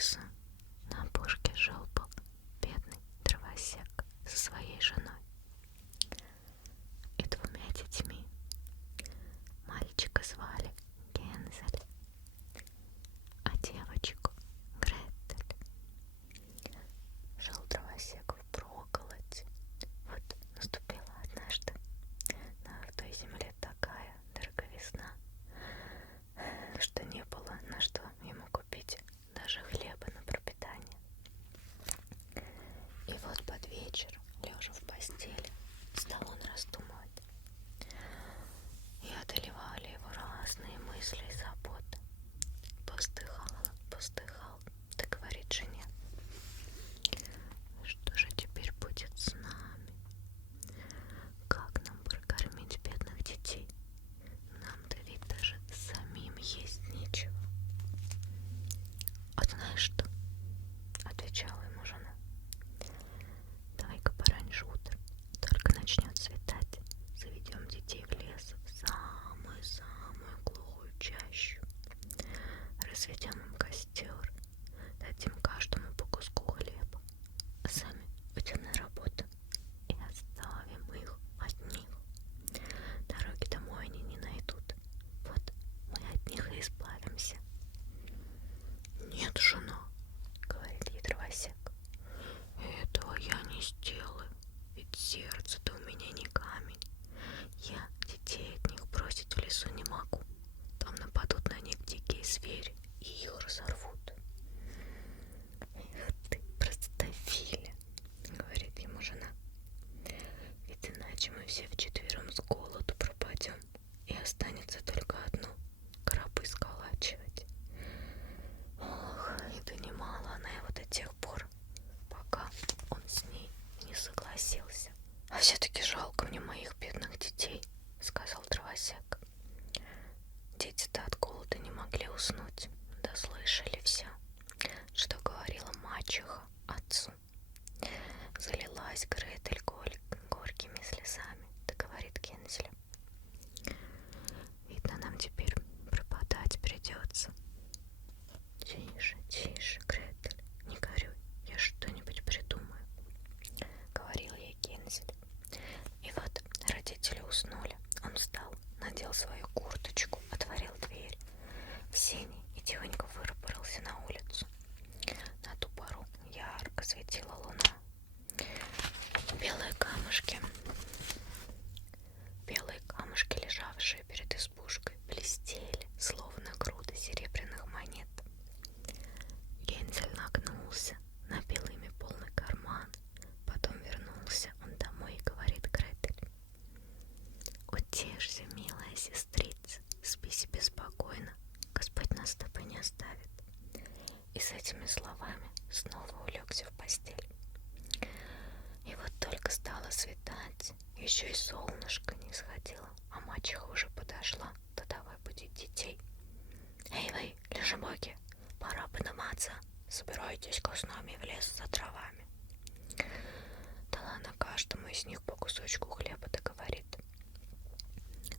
лесу на опушке жил-был бедный дровосек со своей женой и двумя детьми. Мальчика звали Гензель, а девочку Гретель. Жил дровосек впроголодь. Вот наступила однажды на той земле такая дороговизна, что не было на что ему купить даже хлеба на пропитание. И вот под вечер, лежа в постели, стал он раздумывать, и одолевали его разные мысли и заботы. Повздыхал, да говорит жене: что же теперь будет с нами? Как нам прокормить бедных детей? Нам-то ведь даже самим есть нечего. А знаешь что? Отвечала ему жена: давай-ка пораньше утром, только начнет светать, заведем детей в лес, в самую-самую глухую чащу, разведем им костер, дадим каждому по куску хлеба, а сами уйдем на работу и оставим их одних. Дороги домой они не найдут, вот мы от них и избавимся. Нет, жена, говорит ей дровосек, этого я не сделаю, ведь сердце-то у меня не камень. Я детей от них бросить в лесу не могу. Там нападут на них дикие звери и их разорвут. Эх ты, простофиля, говорит ему жена, ведь иначе мы все вчетвером с голоду пропадем, и останется только одно — гробы сколачивать. Ох, и донимала она его до тех пор, пока он с ней не согласился. А все-таки жалко мне моих бедных детей, сказал дровосек. Дети-то от голода не могли уснуть, да слышали все, что говорила мачеха отцу. Залилась Гретель горькими слезами, да говорит Гензелю: видно, нам теперь пропадать придется. Тише, тише, Гретель, не горюй, я что-нибудь придумаю, говорил ей Гензель. И вот родители уснули. Он встал, надел свою курточку, отворил дверь в сени и тихонько выбрался на улицу. На ту пору ярко светила луна. Белые камушки, лежавшие перед избушкой, блестели, словно груды серебряных монет. Гензель нагнулся, набил ими полный карман, потом вернулся он домой и говорит Гретель: утешься, милая сестрица, спи себе спокойно, Господь нас с тобой не оставит. И с этими словами снова улегся в постель. И вот только стало светать, еще и солнышко не сходило, а мачеха уже подошла, да давай будить детей. Эй вы, лежебоки, пора подниматься, собирайтесь-ка с нами в лес за травами. Дала она каждому из них по кусочку хлеба, да говорит: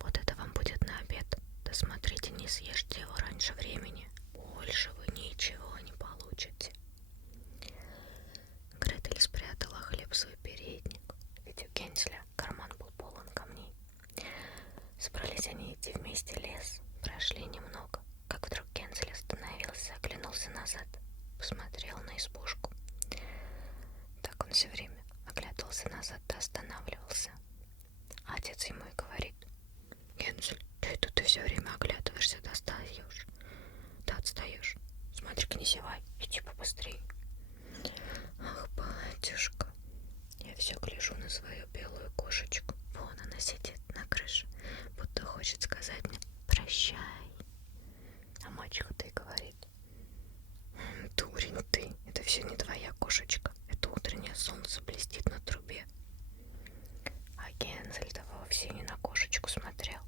вот это вам будет на обед, да смотрите, не съешьте его раньше времени, больше вы ничего не получите. Гретель спрятала хлеб в свой передник, ведь у Гензеля карман был полон камней. Собрались они идти вместе в лес, прошли немного, как вдруг Гензель остановился, оглянулся назад, посмотрел на избушку. Так он все время оглядывался назад да останавливался. А отец ему и говорит: Гензель, ты все время оглядываешься, да отстаешь. Смотри-ка, не зевай, иди побыстрее. Ах, батюшка, я все гляжу на свою белую кошечку. Вон она сидит на крыше, будто хочет сказать мне прощай. А мачеха-то и говорит: дурень ты, это все не твоя кошечка, это утреннее солнце блестит на трубе. А Гензель-то вовсе не на кошечку смотрел.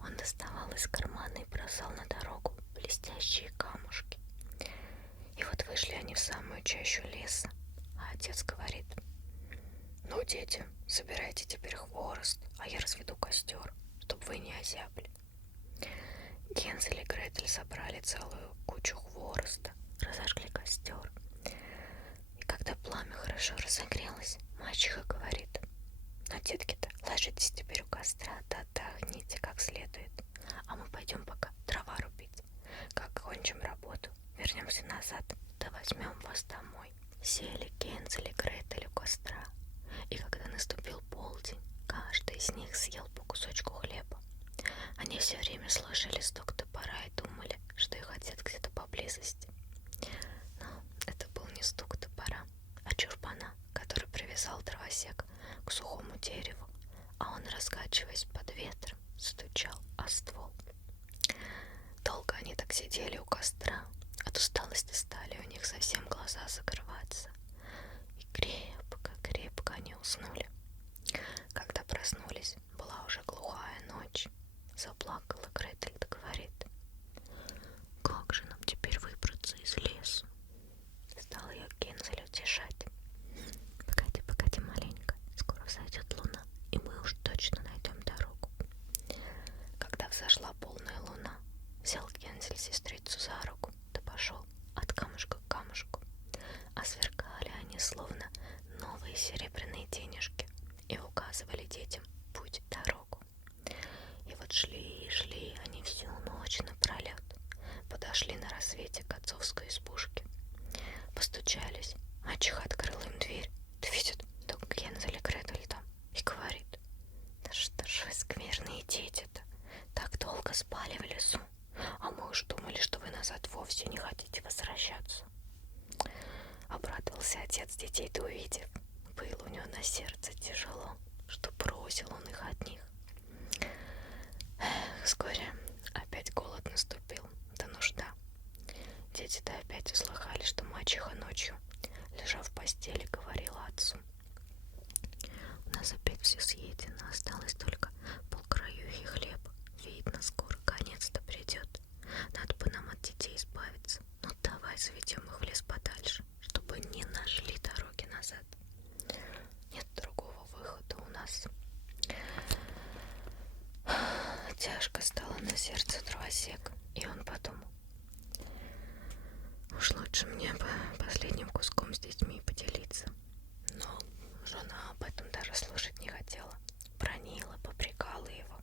Он доставал из кармана и бросал на дорогу блестящие камушки. И вот вышли они в самую чащу леса, а отец говорит: ну, дети, собирайте теперь хворост, а я разведу костер, чтобы вы не озябли. Гензель и Гретель собрали целую кучу хвороста, разожгли костер. И когда пламя хорошо разогрелось, мачеха говорит: ну, детки-то, ложитесь теперь у костра, да отдохните как следует, а мы пойдем пока дрова рубить. Как кончим работу, вернемся назад, да возьмем вас домой. Сели Гензель и Гретель у костра, и когда наступил полдень, каждый из них съел по кусочку хлеба. Они все время слышали стук топора и думали, что их отец где-то поблизости. Но это был не стук топора, а чурбана, который привязал дровосек к сухому дереву, а он, раскачиваясь под ветром, стучал о ствол. Долго они так сидели у костра, от усталости стали у них совсем глаза закрываться, и крепко они уснули. Когда проснулись, была уже глухая ночь. Заплакала Гретель да говорит: как же нам теперь выбраться из леса? Стал ее Гензель утешать: погоди маленько, скоро взойдет луна, и мы уж точно найдем дорогу. Когда взошла полная луна, взял Гензель сестрицу за руку, да пошел от камушка к камушку, а сверкали они словно новые серебряные денежки и указывали детям путь, дорогу. И вот шли они всю ночь напролет, подошли на рассвете к отцовской избушке, постучались, мачеха открыла им дверь, да видят, только Гензель и Гретель там, и говорит: да что ж вы скверные дети-то, так долго спали в лесу, а мы уж думали, что вы назад вовсе не хотите возвращаться. Обрадовался отец детей-то увидев, было у него на сердце тяжело, что бросил он их одних. Вскоре опять голод наступил, да нужда. Дети-то опять услыхали, что мачеха ночью, лежа в постели, говорила отцу: у нас опять все съедено, осталось только полкраюхи хлеба. Видно, скоро конец-то придет. Надо бы нам от детей избавиться. Ну давай заведем их в лес подальше, чтобы не нашли дороги назад. Нет другого выхода у нас. Тяжко стало на сердце дровосека, и он подумал: уж лучше мне бы последним куском с детьми поделиться. Но жена об этом даже слушать не хотела, бранила, попрекала его.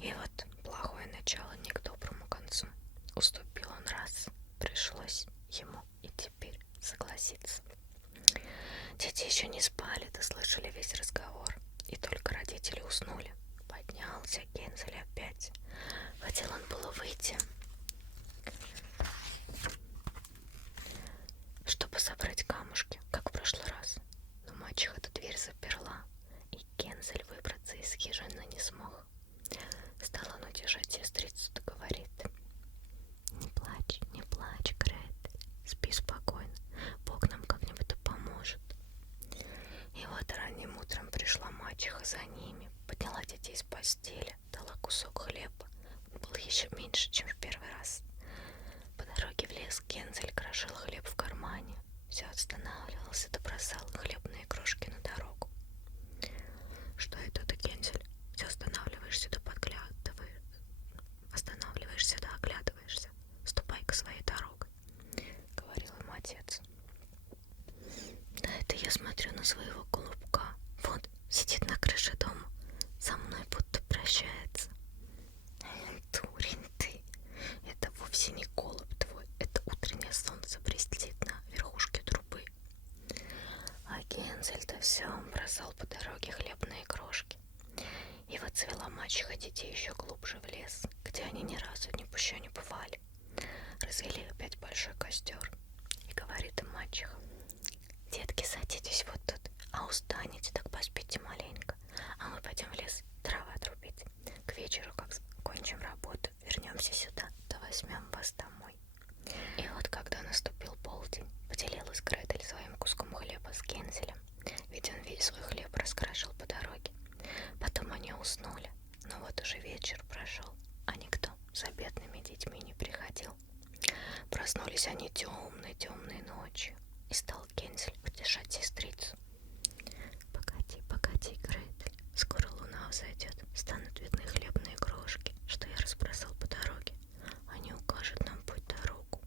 И вот плохое начало не к доброму концу. Уступил он раз, пришлось ему и теперь согласиться. Дети еще не спали, да слышали весь разговор, и только родители уснули. Поднялся Гензель опять. Хотел он было выйти, чтобы собрать камушки, как в прошлый раз, но мачеха эту дверь заперла, и Гензель выбраться из хижины не смог. Стал он утешать сестрицу, да говорит: не плачь, Гретель, спи спокойно, Бог нам как-нибудь да поможет. И вот ранним утром пришла мачеха за ними, подняла детей с постели, дала кусок хлеба, он был еще меньше, чем в первый раз. По дороге в лес Гензель крошил хлеб в кармане, все останавливался да бросал хлебные крошки на дорогу. Что это ты, Гензель, все останавливаешься да подглядываешь, останавливаешься да оглядываешься, ступай-ка своей дорогой, говорил им отец. Да это я смотрю на своего голубка, вот сидит на крыше дома, со мной будто прощается. Дурень ты, это вовсе не голубь твой, это утреннее солнце блестит на верхушке трубы. А Гензель-то все бросал по дороге хлебные крошки. И вот свела мачеха детей еще глубже в лес, где они ни разу еще не бывали. Развели опять большой костер, и говорит им мачеха: детки, садитесь вот тут, а устанете, так поспите маленько, а мы пойдем в лес дрова отрубить. К вечеру, как кончим работу, вернемся сюда, да возьмем вас домой. И вот когда наступил полдень, поделилась Гретель своим куском хлеба с Гензелем, ведь он весь свой хлеб раскрошил по дороге. Потом они уснули, но вот уже вечер прошел, а никто за бедными детьми не приходил. Проснулись они темной ночью, и стал Гензель утешать сестрицу: погоди, Гретель, скоро луна взойдет, станут видны хлебные крошки, что я разбросал по дороге, они укажут нам путь, дорогу.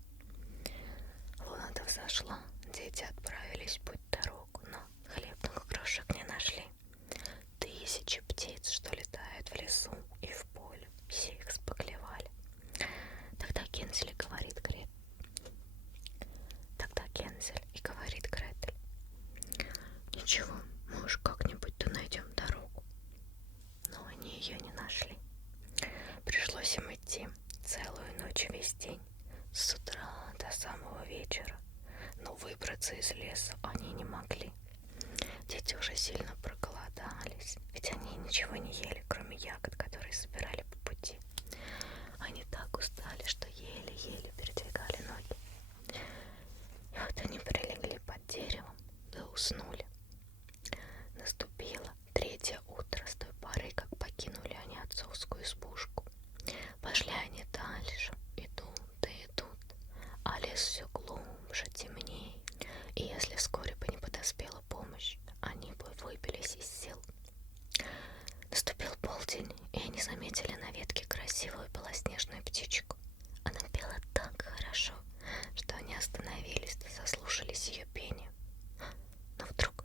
русскую избушку. Пошли они дальше, идут и идут, а лес все глубже, темней. И если вскоре бы не подоспела помощь, они бы выбились из сил. Наступил полдень, и они заметили на ветке красивую белоснежную птичку. Она пела так хорошо, что они остановились и заслушались ее пением. Но вдруг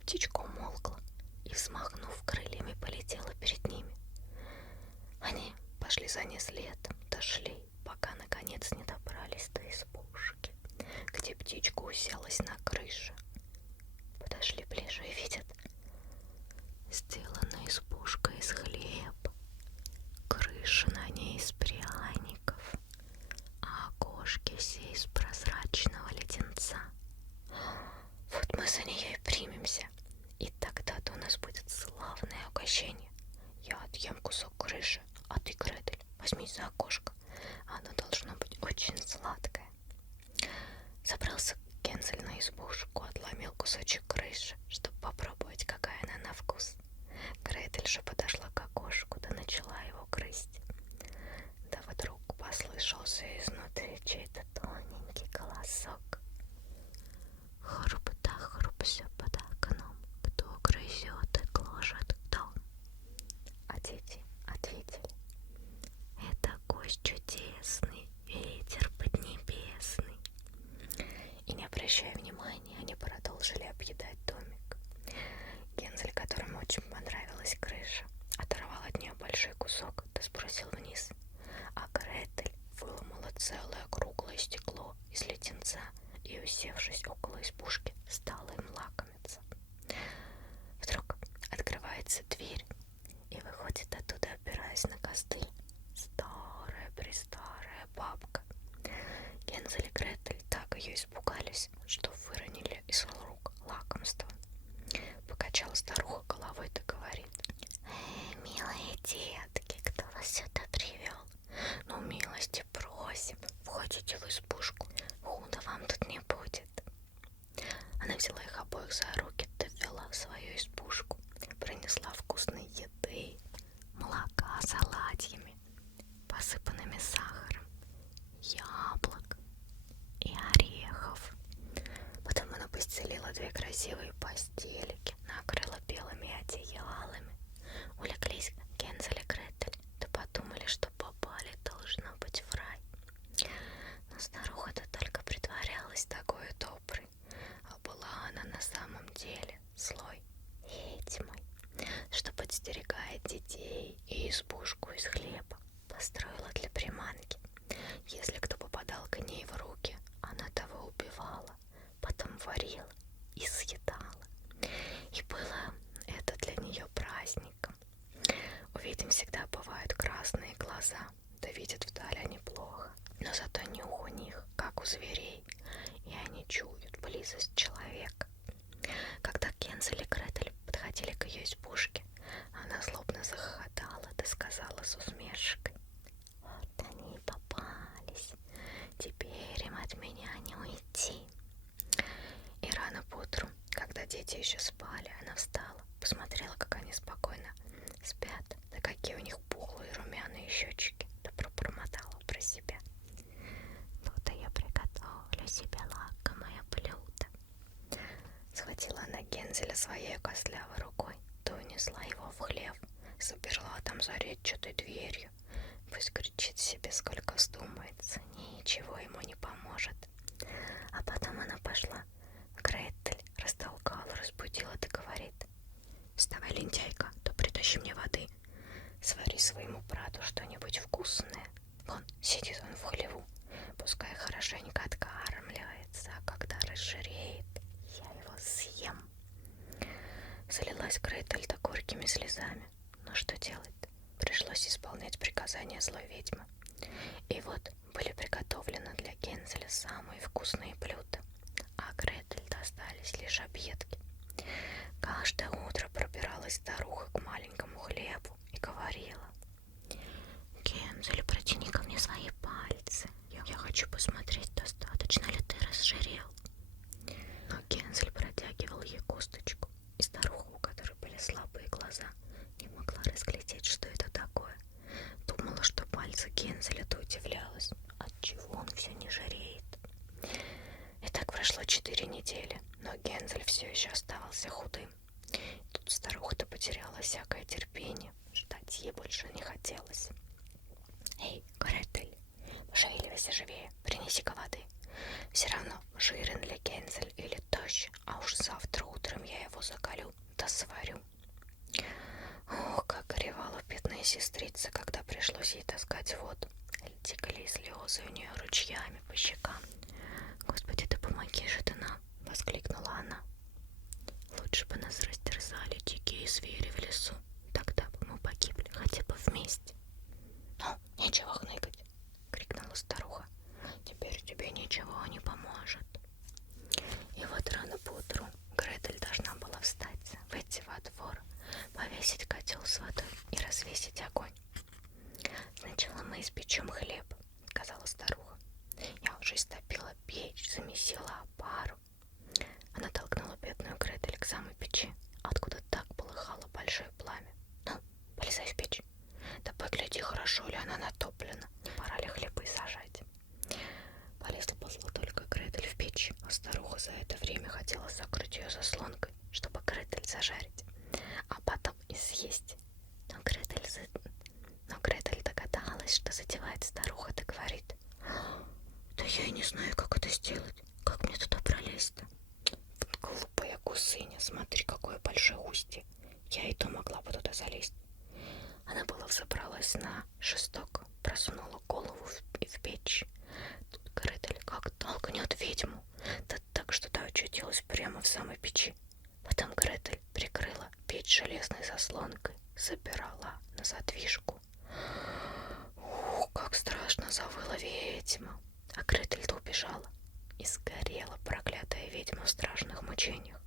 птичка умолкла и, взмахнув крыльями, полетела перед ними. Они пошли за ней следом, дошли, пока наконец не добрались до избушки, где птичка уселась на крыше. Подошли ближе и видят, сделана избушка из хлеба, крыша на ней из пряников, а окошки все из прозрачного леденца. Вот мы за нее и примемся, и тогда-то у нас будет славное угощение. Я отъем кусок крыши, а ты, Гретель, возьмись за окошко. Оно должно быть очень сладкое. Забрался Гензель на избушку, отломил кусочек крыши, чтобы попробовать, какая она на вкус. Гретель же подошла к окошку, да начала его грызть. Да вдруг послышался изнутри чей-то тоненький голосок. Хруп-да хрупся под окном, кто грызет и гложет кто. А дети ответили: это гость чудесный, ветер поднебесный. И не обращая внимания, они продолжили объедать домик. Гензель, которому очень понравилась крыша, оторвал от нее большой кусок, да сбросил вниз, а Гретель выломала целое круглое стекло из леденца и, усевшись около избушки, стала им лакомиться. Вдруг открывается дверь, и выходит оттуда, опираясь на костыль, старая-престарая бабка. Гензель и Гретель так ее испугались, что выронили из рук лакомство. Покачала старуха головой да говорит: милые детки, кто вас сюда привел? Ну, милости просим, входите в избушку, худо вам тут не будет. Она взяла их обоих за руки, да ввела в свою избушку, принесла вкусной еды, молока с оладьями, посыпанными сахаром, яблок и орехов. Потом она постелила две красивые постельки, накрыла белыми одеялами. Улеглись Гензель и Гретель, да подумали, что попали, должно быть, в рай. Но старуха-то только притворялась такой доброй, а была она на самом деле злой ведьмой, что, подстерегая детей и избушку из хлеба, построила для приманки. Если кто попадал к ней в руки, она того убивала, потом варила и съедала. И было это для нее праздником. У ведьм всегда бывают красные глаза, да видят вдаль они плохо, но зато нюх у них, как у зверей, и они чуют близость человека. Когда Гензель и Гретель подходили к ее избушке, она злобно захохотала, да сказала с усмешкой: вот они и попались, теперь им от меня не уйти. И рано поутру, когда дети еще спали, она встала, посмотрела, как они спокойно спят, да какие у них пухлые румяные щечки, да пробормотала про себя: вот и я приготовлю себе лакомое блюдо. Схватила она Гензеля своей костлявой рукой, да унесла его в хлев, заперла там за ретчатой дверью. Пусть кричит себе, сколько вздумается, ничего ему не поможет. А потом она пошла. Гретель растолкала, разбудила, да говорит: вставай, лентяйка, то притащи мне воды. Свари своему брату что-нибудь вкусное. Вон, сидит он в хлеву, пускай хорошенько откармливается, а когда разжиреет, я его съем. Залилась Гретель да горькими слезами. Но что делать? Пришлось исполнять приказания злой ведьмы. И вот были приготовлены для Гензеля самые вкусные блюда, а Гретель достались лишь объедки. Каждое утро пробиралась старуха к маленькому хлебу и говорила: Гензель, протяни ко мне свои пальцы, я хочу посмотреть, достаточно ли ты разжирел. Но Гензель протягивал ей косточку, и старуха, у которой были слабые глаза, не могла разглядеть, что это такое, сделался худым. Тут старуха-то потеряла всякое терпение, ждать ей больше не хотелось. «Эй, Гретель, пошевеливайся живее, принеси-ка воды. Все равно, жирен ли Гензель или тощ, а уж завтра утром я его закалю да сварю». Ох, как горевала бедная сестрица, когда пришлось ей таскать воду. Текли слезы у нее ручьями по щекам. «Господи, да помоги же ты нам!» — воскликнула она. «Лучше бы нас растерзали дикие звери в лесу, тогда бы мы погибли хотя бы вместе». «Ну, нечего хныкать!» — крикнула старуха. «Теперь тебе ничего не поможет». И вот рано поутру Гретель должна была встать, выйти во двор, повесить котел с водой и развесить огонь. «Сначала мы испечем хлеб», — сказала старуха. «Я уже истопила печь, замесила опару». Она толкнула бедную Гретель к самой печи, откуда так полыхало большое пламя. «Ну, полезай в печь. Да погляди, хорошо ли она натоплена, не пора ли хлебы сажать». Полезла только Гретель в печь, а старуха за это время хотела закрыть ее заслонкой, чтобы Гретель зажарить, а потом и съесть. Но Гретель догадалась, что затевает старуха, да говорит: «Да я и не знаю, как это сделать. Как мне туда пролезть-то?» «Вот глупая гусыня, смотри, какое большое устье. Я и то могла бы туда залезть». Она была взобралась на шесток, просунула голову в печь. Тут Гретель как толкнет ведьму, да так, что та очутилась прямо в самой печи. Потом Гретель прикрыла печь железной заслонкой, забирала на задвижку. Ух, как страшно завыла ведьма. А Гретель-то убежала, и сгорела проклятая ведьма в страшных мучениях.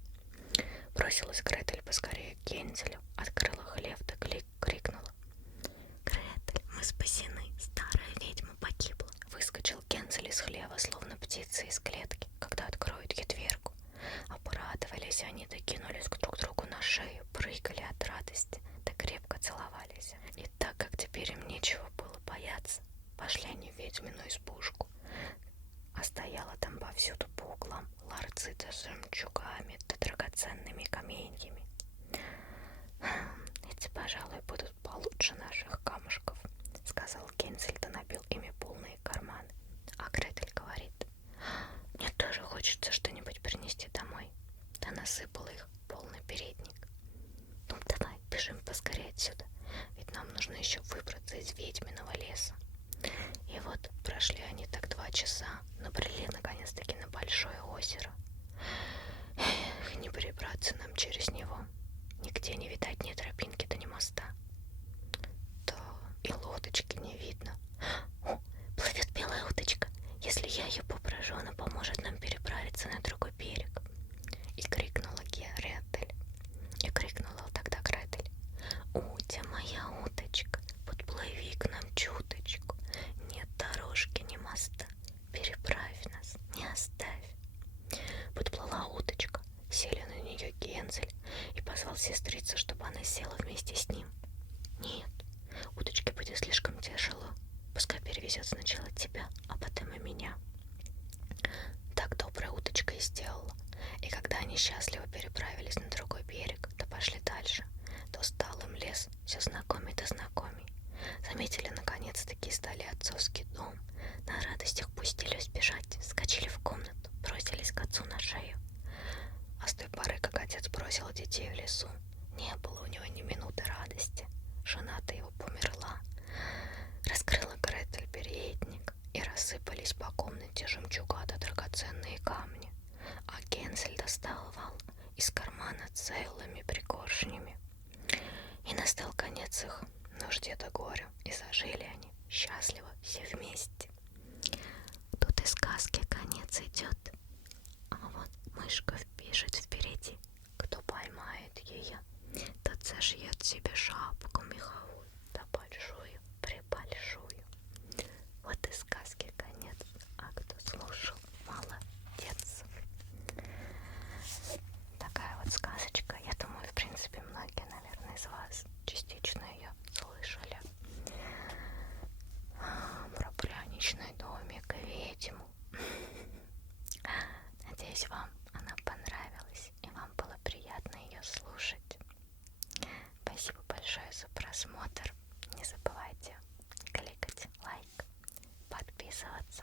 Бросилась Гретель поскорее к Гензелю, открыла хлев да крикнула: «Гретель, мы спасены, старая ведьма погибла». Выскочил Гензель из хлева, словно птица из клетки, когда откроют ей дверку. Обрадовались они, да кинулись друг к другу на шею, прыгали от радости, да крепко целовались. И так как теперь им нечего было бояться, пошли они в ведьмину избушку. А стояла там повсюду по углам ларцы да с жемчугами да драгоценными каменьями. «Эти, пожалуй, будут получше наших камушков», — сказал Гензель, да набил ими полные карманы. А Гретель говорит: «Мне тоже хочется что-нибудь принести домой». Да насыпала их полный передник. «Ну давай, бежим поскорее отсюда, ведь нам нужно еще выбраться из ведьминого леса». И вот прошли они так 2 часа, набрели наконец-таки на большое озеро. Эх, не перебраться нам через него. Нигде не видать ни тропинки, да ни моста. Да и лодочки не видно. О, плывет белая уточка. Если я ее попрошу, она поможет нам переправиться на другой берег. И крикнула Гретель. И крикнула тогда Гретель: «Утя, моя уточка, подплыви к нам чуточку. Нет дорожки, ни моста, переправь нас, не оставь». Подплыла уточка, сели на нее Гензель и позвал сестрицу, чтобы она села вместе с ним. «Нет, уточке будет слишком тяжело, пускай перевезет сначала тебя, а потом и меня». Так добрая уточка и сделала. И когда они счастливо переправились на другой берег, да пошли дальше, то стал им лес все знакомей да знакомей. Заметили наконец-таки издали отцовский дом, на радостях пустились бежать, скачали в комнату, бросились к отцу на шею. А с той поры, как отец бросил детей в лесу, не было у него ни минуты радости. Жена-то его померла. Раскрыла Гретель передник, и рассыпались по комнате жемчуга да драгоценные камни. А Гензель доставал из кармана целыми пригоршнями. И настал конец их нужде да горю, и зажили они счастливо все вместе. Тут и сказки конец идет, а вот мышка бежит впереди. Кто поймает ее, тот зашьет себе шапку меховую, да большую, прибольшую. Вот и сказки конец, а кто слушал, молодец. Такая вот сказочка. Я думаю, в принципе, многие, наверное, из вас частично ее слышали. Про пряничный домик и ведьму. Надеюсь, вам она понравилась и вам было приятно цивилизации.